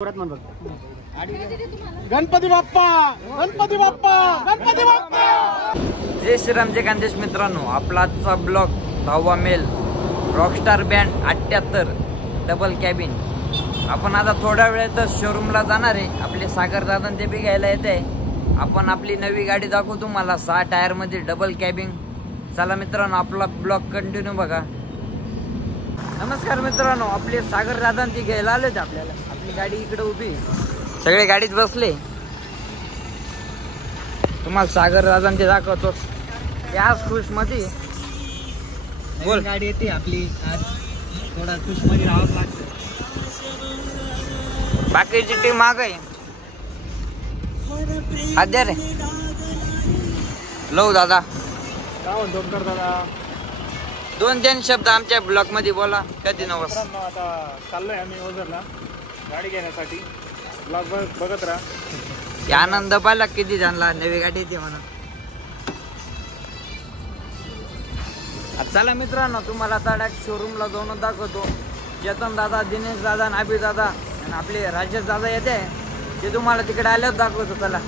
गणपती बाप्पा गणपती बाप्पा गणपती बाप्पा। जय श्रीराम जय खानदेश मित्रांनो, आपला आजचा ब्लॉग 10वा male rockstar band 78 double cabin. आपण आता थोड्या वेळातच शोरूमला जाणार आहे। आपले सागर दादा ते बी घ्यायला येते। आपण आपली नवी गाडी दाखवू तुम्हाला 6 टायर मध्ये डबल कॅबिन। चला मित्रांनो, आपला ब्लॉग कंटिन्यू बघा। नमस्कार मित्रांनो, आपले सागर दादा ते घ्यायला आलेत आपल्याला। आपली गाडी इकडे उभी, सगळे गाडीत बसले। तुम्हाला सागर दादा ते दाखवतो। आज खुश मध्ये बोल, गाडी येते आपली। आज थोडा खुश मध्ये राहावं लागतं। बाकीची टीम माग आहे। आद्या रे लो दादा, काय म्हणतो दादा? 2-3 शब्द आमच्या ब्लॉग मध्ये बोला। कधी नवस आता चाललोय आम्ही ओझरला गाडी घेण्यासाठी। ब्लॉग बघत राहा। आनंद पाहिला किती जाणला नवी गाडी येते म्हणून। चला मित्रांनो, तुम्हाला आता डायरेक्ट शोरूमला जाऊन दाखवतो। चेतन दादा, दिनेश दादा, अभि दादा आणि आपले राजेश दादा येते, ते तुम्हाला तिकडे आल्यावर दाखवतो। चला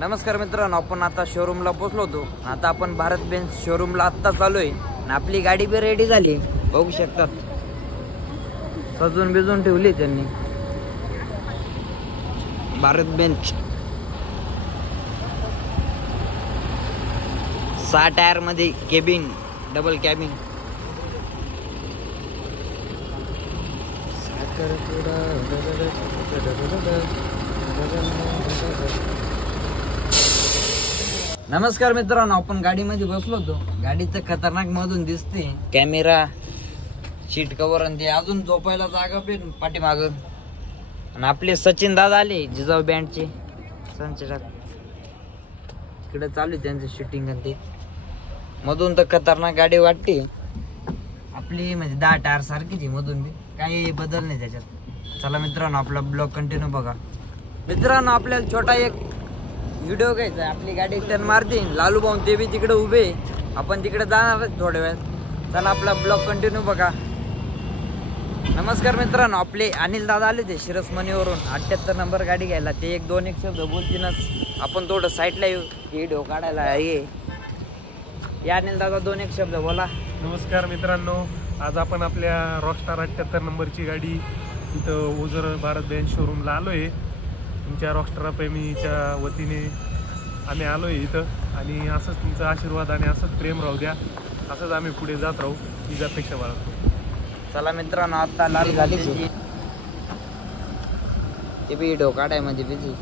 नमस्कार मित्रांनो, आपण आता शोरूमला पोहोचलो होतो। आता आपण भारत बेंच शोरूमला आत्ता चालूय आणि आपली गाडी बी रेडी झाली, बघू शकतात। सजून बिजून ठेवली त्यांनी भारत बेंच। 6 टायर मध्ये केबिन डबल कॅबिन। नमस्कार मित्रांनो, आपण गाडीमध्ये बसलो होतो। गाडी तर खतरनाक मधून दिसते। कॅमेरा, सीट कव्हर आणि ते अजून झोपायला जागा पण पाठीमाग। आणि आपले सचिन दादा आले, जिजाऊ बँडचे संचालक। इकडे चालू त्यांचं शूटिंग आणि ते मधून तर खतरनाक गाडी वाटते आपली, म्हणजे 10 टायर सारखीच मधून बी काही बदल नाही त्याच्यात। चला मित्रांनो, आपला ब्लॉग कंटिन्यू बघा। मित्रांनो, आपल्याला छोटा एक व्हिडिओ घ्यायचा आहे। आपली गाडी टर्न मारते, लालू भाऊ ते बी तिकडे उभे, आपण तिकडे जाणार थोड्या वेळात। चला आपला ब्लॉग कंटिन्यू बघा। नमस्कार मित्रांनो, आपले अनिल दादा आले ते शिरसमणीवरून 78 नंबर गाडी घ्यायला। ते 1-2 शब्द बोलतीनच, आपण थोडं साईडला येऊ व्हिडिओ काढायला। ये अनिल दादा, 2-1 शब्द बोला। नमस्कार मित्रांनो, आज आपण आपल्या रॉकस्टार 78 नंबरची गाडी इथं ओझर भारत बेंच शोरूमला आलोय। तुमच्या रॉकस्टार प्रेमीच्या वतीने आम्ही आलोय इथं, आणि असंच तुमचा आशीर्वाद आणि असंच प्रेम राहू द्या। असंच आम्ही पुढे जात राहू, हीच अपेक्षा बाळगतो। चला मित्रांनो, आता लाल झाली ते बी व्हिडिओ काढाय मध्ये बिझी।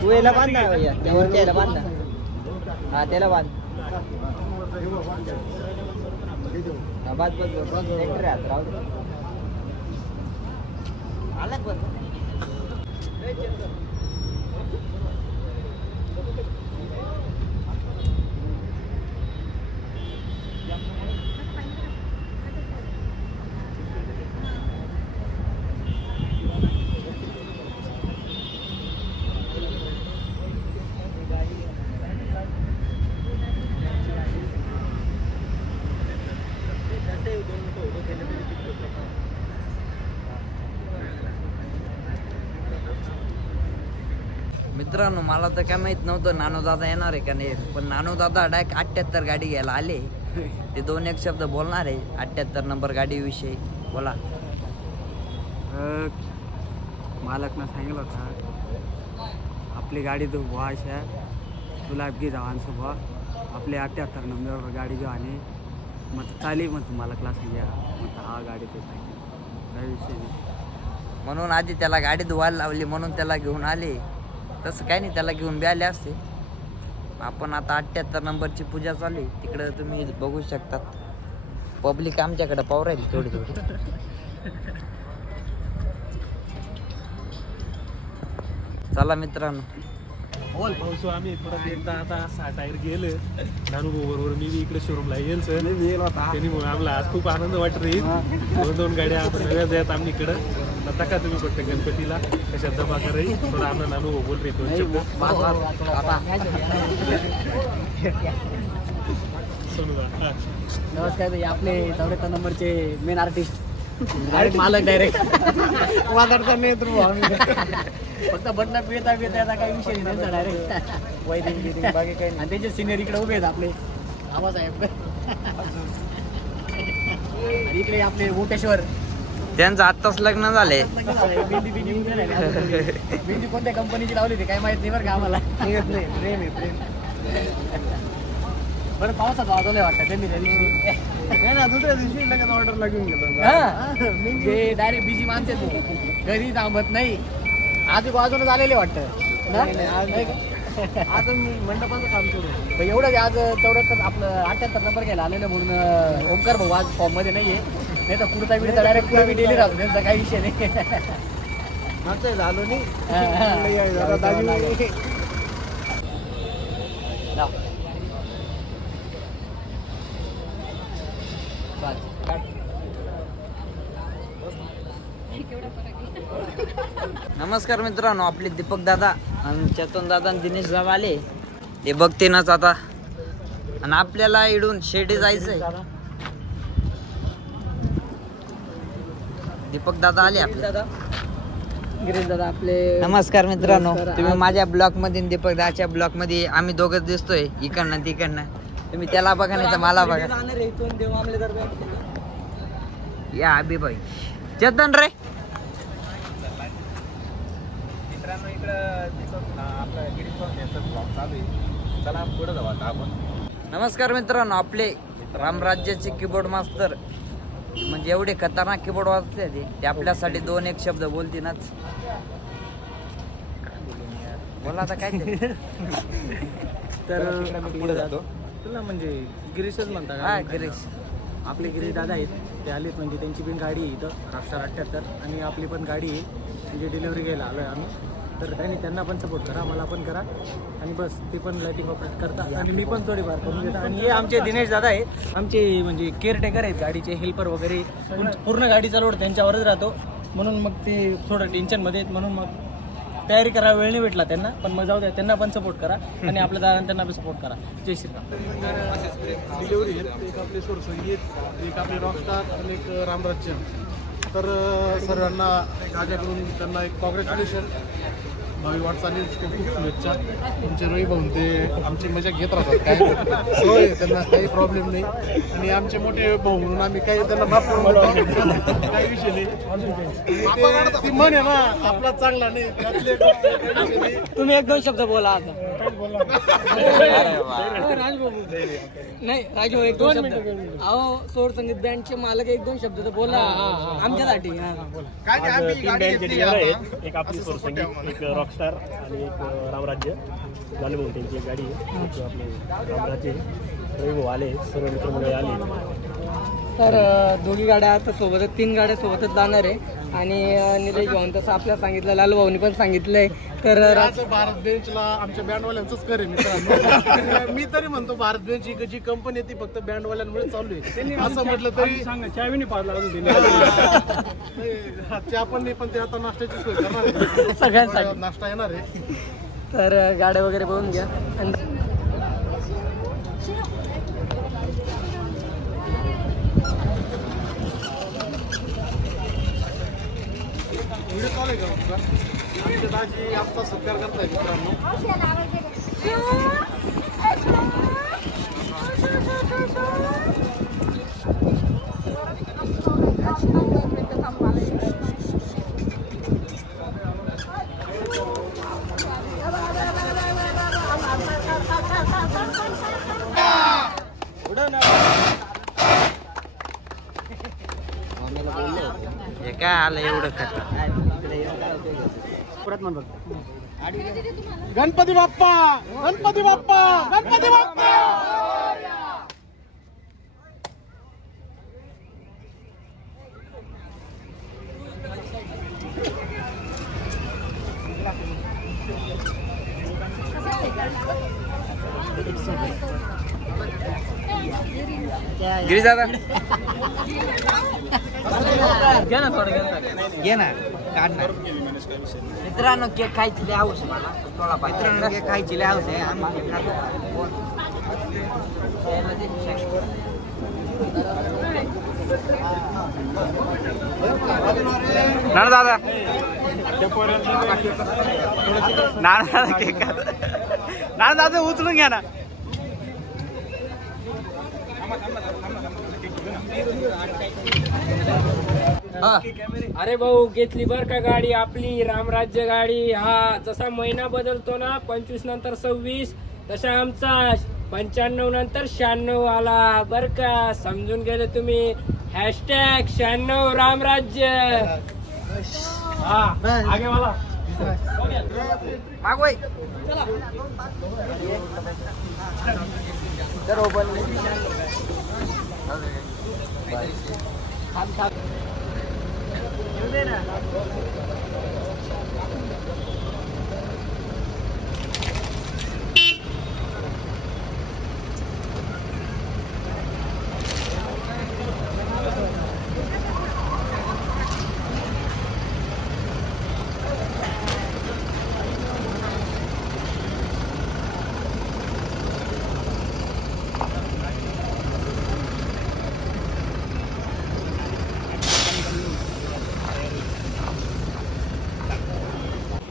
तू याला बांधा भैया, त्यावरच्या याला बांधा। हा त्याला बांध, बस बस बस ट्रॅक्टर आहे राहू दे। आलाच बस। मित्रांनो, मला तर काय माहित नव्हतं नानू दादा येणार आहे का नाही, पण नानू दादा डायरेक्ट 78 गाडी घ्यायला आले। ते 2-1 शब्द बोलणार आहे 78 नंबर गाडी विषयी, बोला। मालकनं सांगितलं होता आपली गाडी तू अशा तुला घे जावांसो बा आपले 78 नंबर गाडी जो आणि मग चाली, मग तुम्हाला क्लास घ्या, मग हा गाडी ते काही विषय नाही। म्हणून आधी त्याला गाडी धुवायला लावली, म्हणून त्याला घेऊन आले। तसं काही नाही, त्याला घेऊन बी आले असते। आपण आता 78 नंबरची पूजा चालू आहे. तिकडे तुम्ही बघू शकतात. पब्लिक आमच्याकडे पाहू राहील थोडी थोडी. चला मित्रांनो, पावसो आम्ही परत एकदा आता 6 टायर गेले नानू बरोबर. मी इकडे शोरूमला येईल सर. त्यांनी आम्हाला आज खूप आनंद वाटत राहील. 2 गाड्या आपण वेगळ्या जात आम्ही इकडं. आता का तुम्ही फक्त गणपतीला कशा जमा करायची थोडा आम्हाला नानू बोल रही तो. नमस्कार भाई, आपले 74 नंबरचे मेन आर्टिस्ट मालक डायरेक्ट वादरचा नेतृत्व फक्त बटना पिता याचा काही विषय नाही त्यांचा डायरेक्ट वैदिक बाकी काही. आणि त्यांचे सिनियर इकडे उभे आहेत आपले आबासाहेब. इकडे आपले गोटेश्वर, त्यांचं आत्ताच लग्न झाले. बिंदी कोणत्या कंपनीची लावली ते काही माहित नाही बरं का आम्हाला. प्रेम आहे प्रेम. बरं पावसात वाजवलंय वाटतं त्यांनी त्या दिवशी. दुसऱ्या दिवशी लगेच ऑर्डर लागून गेलो. जे डायरेक्ट बिजी माणसे घरी थांबत नाही. आधी वाजवून आलेले वाटतं. आज मी मंडपाचं काम करू एवढं. आज 74 आपलं 78 नंबर घ्यायला आलेलं म्हणून ओमकार भाऊ आज फॉर्म मध्ये नाहीये. नाही तर पुढचा बिडचा डायरेक्ट पुढे मी डेली राहतो. त्यांचा काही विषय नाही. झालो नाही. नमस्कार मित्रांनो, आपले दीपक दादा आणि चेतन दादा आणि दिनेश दादा आले. ते बघतेनच आता. आणि आपल्याला इडून शेडी जायचंय. दीपक दादा आले आपले. गिरीश दादा आपले. नमस्कार मित्रांनो, तुम्ही माझ्या ब्लॉग मध्ये दीपक दादाच्या ब्लॉग मध्ये आम्ही दोघं दिसतोय इकडनं तिकडनं. तुम्ही त्याला बघा नाही तर मला बघा. या अभि भाई चेतन रे. मित्रांनो इकडं आपला ब्लॉग चालू आहे. चला पुढे जाऊ आता आपण. नमस्कार मित्रांनो, आपले रामराज्याचे कीबोर्ड मास्तर म्हणजे एवढे खतरनाक कीबोर्ड वाजते ते आपल्यासाठी 2-1 शब्द बोलतीनच. बोला आता काय ते. तर पुढे जातो तुला म्हणजे गिरीशच म्हणता का? हा गिरीश. आपले गिरीश दादा आहेत ते आलेत. म्हणजे त्यांची पण गाडी आहे इथं रॉकस्टार 78 आणि आपली पण गाडी आहे. म्हणजे डिलिव्हरी घ्यायला आलो आहे आम्ही. तर त्यांना पण सपोर्ट करा, मला पण करा. आणि बस ते पण लाईटिंग ऑपरेट करतात आणि मी पण थोडीफार करून देतो. आणि हे आमचे दिनेश दादा आहेत. आमचे म्हणजे केअरटेकर आहेत गाडीचे, हेल्पर वगैरे. पूर्ण गाडीचा लोड त्यांच्यावरच राहतो. म्हणून मग ते थोडं टेन्शनमध्ये आहेत. म्हणून मग तयारी करा वेळ नाही भेटला त्यांना. पण मग जाऊ द्या, त्यांना पण सपोर्ट करा आणि आपल्या दादा त्यांना पण सपोर्ट करा. जय श्रीराम. डिलिव्हरी एक आपले सोरसंगीत, एक आपले रॉकस्टार आणि एक रामराज्य. तर सर्वांना माझ्याकडून त्यांना एक कॉंग्रॅच्युलेशन. भावी वाटचालीस खूप खूप शुभेच्छा. तुमचे रोही भाऊन ते आमची मजा घेत राहतात. काय सोय त्यांना काही प्रॉब्लेम नाही. आणि आमचे मोठे भाऊ म्हणून आम्ही काही त्यांना माफ करून देतो. काही विषय नाही. ती म्हण आहे ना आपला चांगला नाही त्यातले विषय नाही. तुम्ही 1-2 शब्द बोला आता. नाही राजू 1-2 शब्द. अहो सोड संगीत बँडचे मालक 1-2 शब्द तर बोला आमच्यासाठी. एक आपली सोरसंगीत, एक रॉकस्टार आणि एक रामराज्य. झाले भाऊ त्यांची एक गाडी आहे. आपले रामराज्य रवी आले, सर्व मित्रमंडळी आले. तर दोघी गाड्या आता सोबतच 3 गाड्या सोबतच जाणार आहे. आणि निलेश भाऊन तसं आपल्याला सांगितलं, लालू भाऊनी पण सांगितलंय. तर भारत बेंचला आमच्या बँडवाल्यांचंच करे मित्रांनो. मी तरी म्हणतो भारत बेंच ही जी कंपनी आहे ती फक्त बँडवाल्यांमुळे चालू आहे. असं म्हटलं तरी चहा नाही पाडला अजून. चहा पण नाही, पण ते आता नाश्त्याची सोय करणार आहे. सगळ्यांसाठी नाश्ता येणार आहे. तर गाड्या वगैरे बघून घ्या. व्हिडिओ चालू आहे का आमच्या दाजी आमचा सत्कार करताय मित्रांनो. हे काय आलं एवढं काय. परत म्हणतो गणपती बाप्पा गणपती बाप्पा गणपती बाप्पा. गिरीश दादा घ्या ना थोडं घे ना काढ ना. मित्रांनो केक खायची लय हौस मला. मित्रांनो केक खायची लय हौस आहे. आम्ही केक खातो. ना दादा ना केक ना दादा उचलून घ्या ना. अरे भाऊ घेतली बर का गाडी आपली रामराज्य गाडी. हा जसा महिना बदलतो ना 25 नंतर 26 तसा आमचा 95 नंतर 96 आला बर का. समजून गेले तुम्ही. #96 रामराज्य. हा आगे वाला मागवाई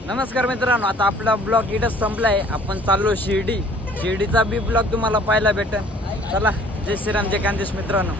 नमस्कार मित्रांनो, आता आपला ब्लॉग इथं संपलाय. आपण चाललो शिर्डीचा बी ब्लॉग तुम्हाला पाहायला भेटेल. चला, जय श्रीराम, जय खानदेश मित्रांनो.